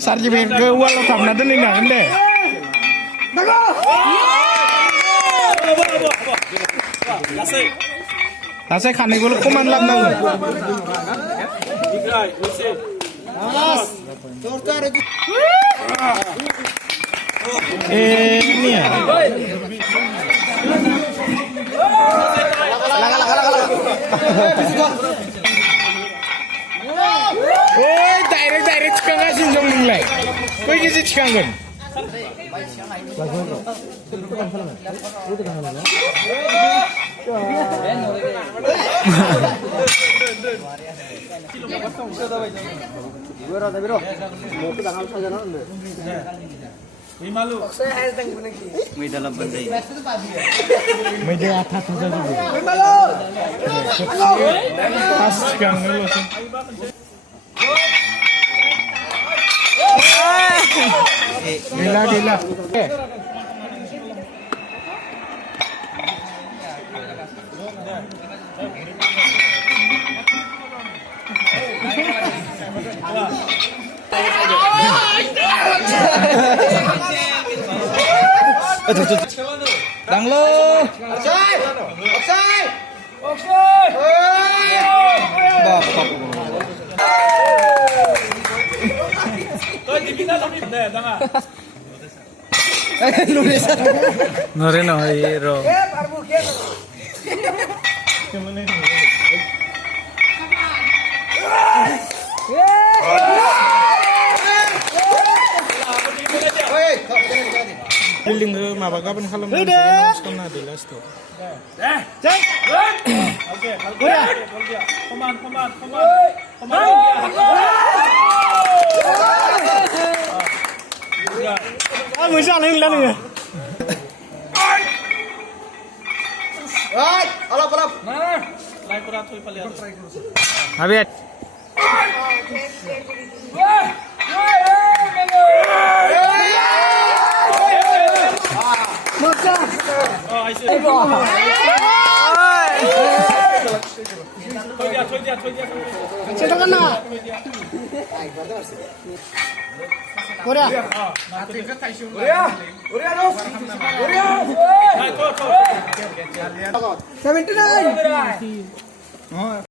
Sertifikat ke uang lo kamna deh nggak ende. Tasai kan gue kuman lam nang. Ini ya. Oh, direct cikang aja jong nilai. Kau ini cikang kan? May dalang banday. May dia atas saja dulu. Pas cikang dulu sih. Gila. Dang lo. Offside. Bapak. Nore no hero. Building ke maba kapan kalau sekarang ada last tuh. Oke, Come on. Bisa nih ya. Alap. Nah, lain pura tuh palihan. Habis. Korea. 79.